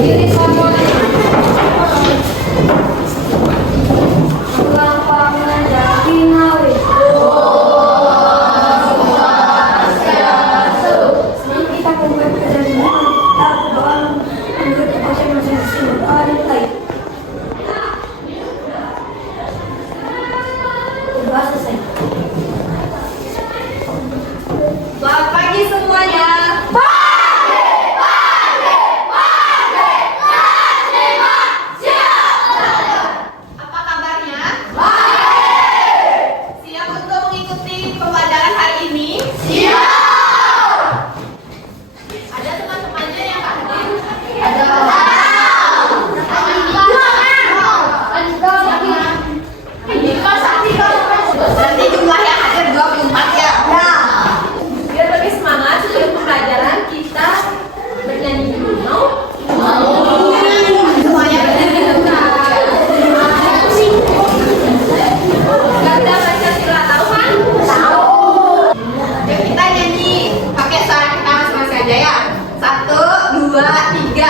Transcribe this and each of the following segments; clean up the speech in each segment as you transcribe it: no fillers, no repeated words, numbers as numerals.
berdiri semuanya. Lapangan jadi nawi. Senang kita kembali ke dalam kita berdoa menurut kepada masing-masing berdoa dan baik. Berdoa selesai. Selamat pagi semuanya. Apa kabarnya? Siap untuk mengikuti pembelajaran hari ini? Ada teman-temannya yang hadir? Nanti jumlah yang hadir 24 ya. Biar lebih semangat sebelum pembelajaran kita bernyanyi dulu. Mau? Semuanya bernyanyi dulu. Garda Pancasila tahu kan? Tahu. Yuk kita nyanyi pakai suara kita masing-masing aja ya. 1, 2, 3.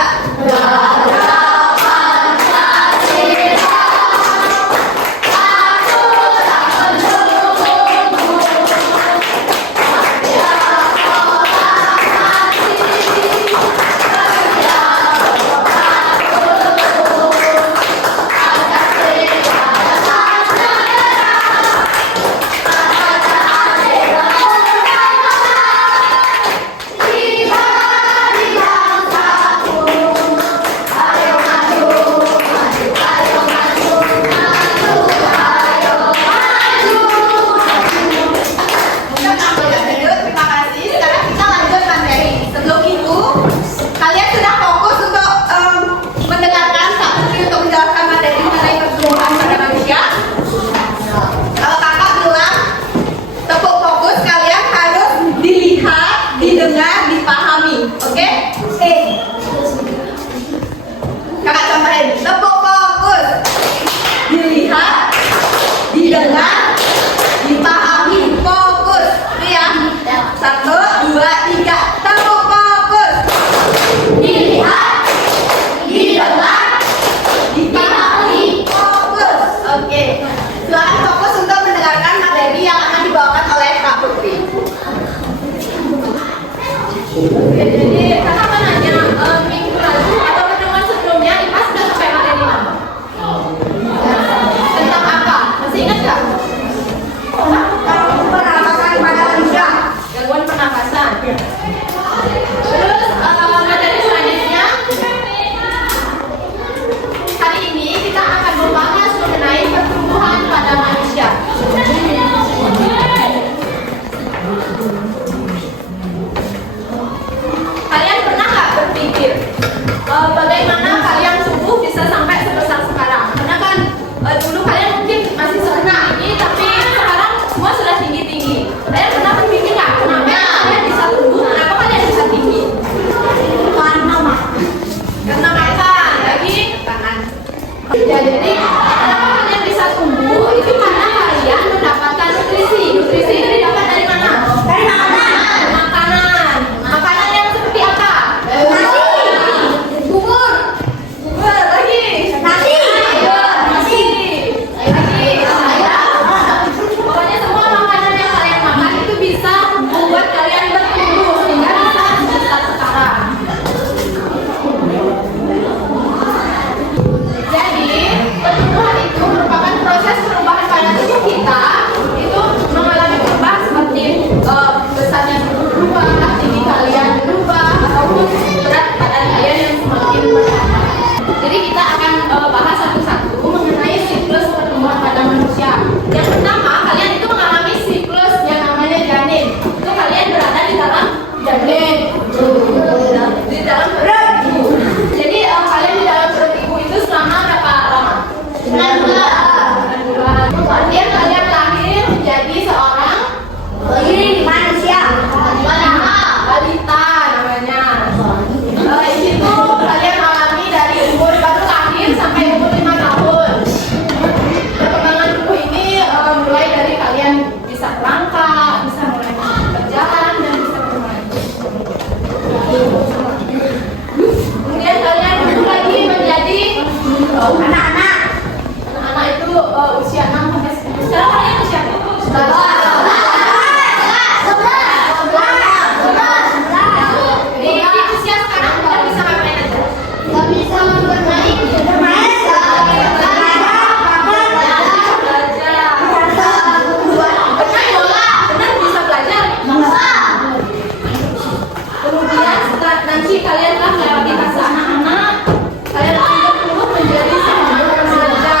kalian telah melewati fase anak-anak, kalian akan tumbuh menjadi seorang remaja.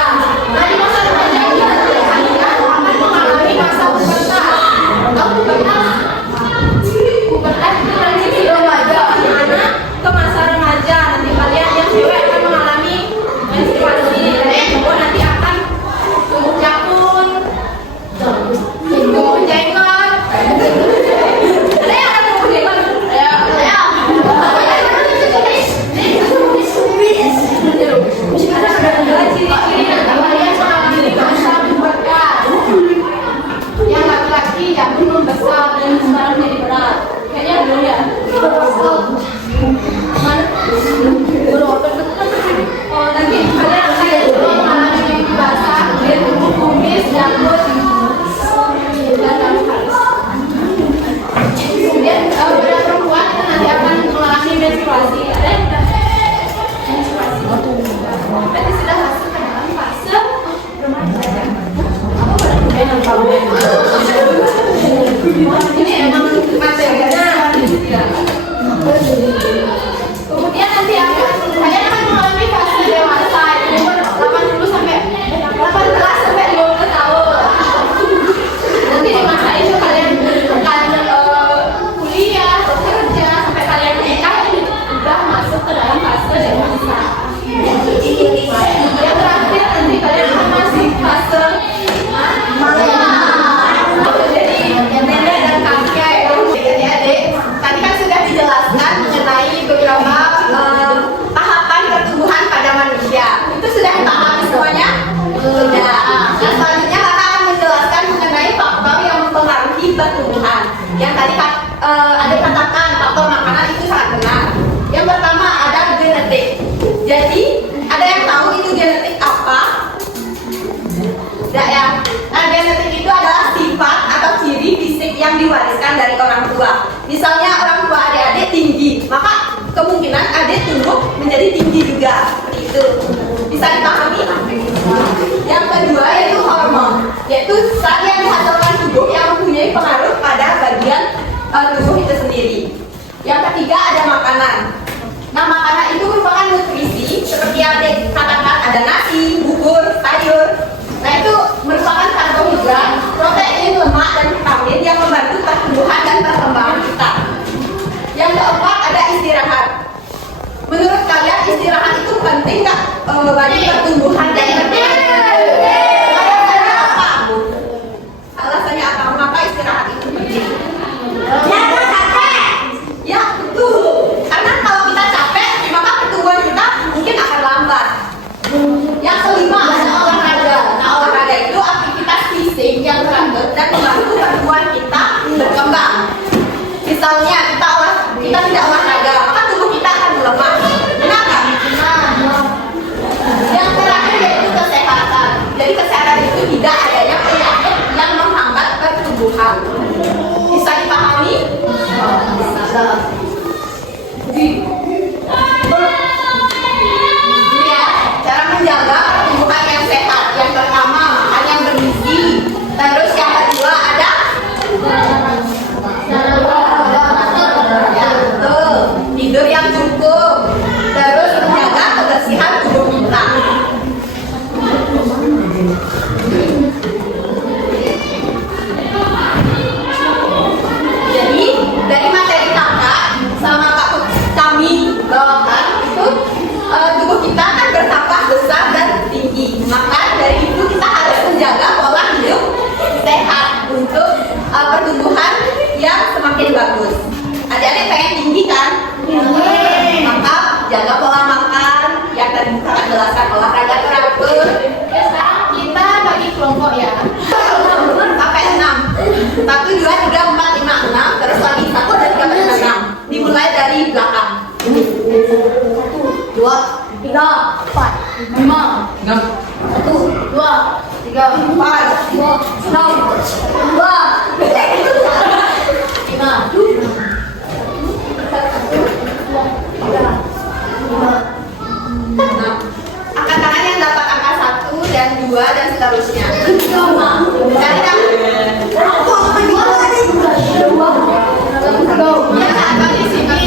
Nah, di masa remaja ini kalian akan mengalami masa pubertas. Atau pubertas itu transisi remaja anak-anak ke masa remaja. Nanti kalian yang cewek akan mengalami menstruasi, dan yang cowok nanti akan tumbuh jakun, tumbuh jenggot. Ada yang akan tumbuh jenggot? Ciri-ciri nanti kalian mengalami masa pubertas. Yang laki-laki jambul membesar dan sekarang jadi berat. Kayaknya dulu ya. Mana? Oh, nanti kalian akan mengalami mimpi basah, kemudian tumbuh kumis, jambul, dan rambut halus. Kemudian pada perempuan itu nanti akan mengalami menstruasi. Ada yang sudah menstruasi? Berarti sudah masuk ke dalam fase remaja. Ini emang materinya. Kemudian nanti kalian akan mengalami fase dewasa, umur 80 sampai 18 sampai 20 tahun. Nanti di masa itu kalian akan kuliah, bekerja, sampai kalian menikah, ini sudah masuk ke dalam fase dewasa. Yang terakhir nanti kalian akan masih fase jadi nenek dan kakek. Adik-adik, tadi kan sudah dijelaskan mengenai beberapa tahapan pertumbuhan pada manusia. Itu sudah dipahami semuanya? Sudah. Nah, selanjutnya kakak akan menjelaskan mengenai faktor yang mempengaruhi pertumbuhan. Yang tadi ada katakan faktor makanan itu sangat benar. Yang pertama ada genetik. Jadi ada yang tahu itu genetik apa? Tidak ya? Nah, genetik itu adalah sifat atau ciri fisik yang diwariskan dari orang tua. Misalnya orang tua adik-adik tinggi, maka kemungkinan adik tumbuh menjadi tinggi juga. Seperti itu. Bisa dipahami? Yang kedua yaitu hormon, yaitu zat yang dihasilkan tubuh yang mempunyai pengaruh pada bagian tubuh itu sendiri. Yang ketiga ada makanan. Nah, makanan itu merupakan nutrisi seperti yang dikatakan ada nasi, bubur, sayur. Nah, itu merupakan karbohidrat, protein, lemak, dan vitamin yang membantu pertumbuhan dan perkembangan kita. Yang keempat ada istirahat. Menurut kalian istirahat itu penting nggak bagi pertumbuhan dan perkembangan? Alasannya apa? Alasannya apa? Mengapa istirahat itu penting? Ya, betul. Karena kalau kita capek, maka pertumbuhan kita mungkin akan lambat. Yang kelima ada olahraga. Nah, olahraga itu aktivitas fisik yang teratur dan membantu pertumbuhan kita berkembang. Misalnya kita tidak olahraga, maka tubuh kita akan melemah. Benar nggak? Yang terakhir yaitu kesehatan. Jadi kesehatan itu tidak adanya penyakit yang menghambat pertumbuhan. Bisa dipahami? Ya, cara menjaga pertumbuhan yang sehat. Yang pertama, makan yang bergizi. Terus yang kedua ada tidur yang cukup. Terus menjaga kebersihan tubuh kita. Jadi dari materi kakak sama kami bawakan itu tubuh kita kan bertambah besar dan tinggi. Maka dari itu kita harus menjaga pola hidup sehat untuk pertumbuhan yang semakin bagus. Adik-adik pengen tinggi kan? Maka jaga pola makan yang tadi kakak jelaskan, olahraga teratur. Ya, sekarang kita bagi kelompok ya. Sampai 6. 1, 2, 3, 4, 5, 6. Terus lagi 1 dan 3 sampai 6. Dimulai dari belakang. 1, 2, 3, 4, 5, 1, 2, 3, 4, 5, 6. Angkat tangan yang dapat angka 1 dan 2 dan seterusnya. Dari yang di sini.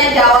tanya jawab.